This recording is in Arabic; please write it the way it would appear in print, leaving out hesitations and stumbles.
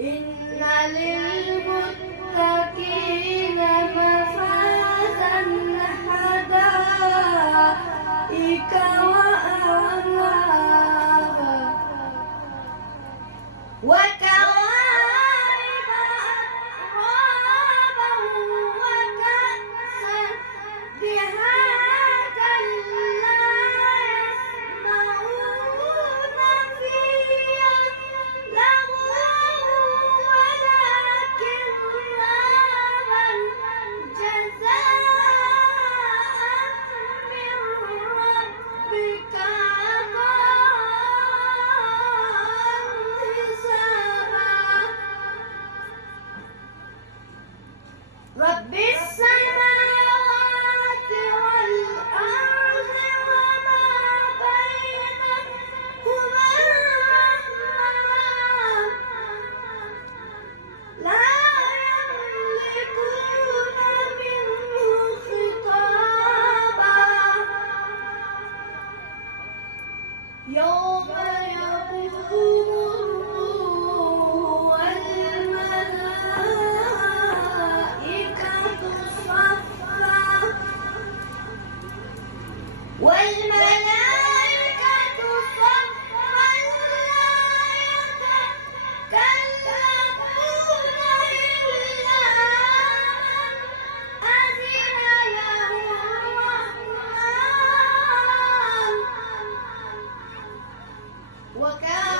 إن للمتقين مفازا حدائق وأعنابا وكواعب أترابا وكأسا دهاقا لا يسمعون فيها لغوا ولا كذابا جزاء من ربك عطاء حسابا رب السماوات والأرض وما بينهما الرحمن لا يملكون منه خطابا يوم يقوم الروح والملائكة صفا لا يتكلمون إلا من أذن له الرحمن وكان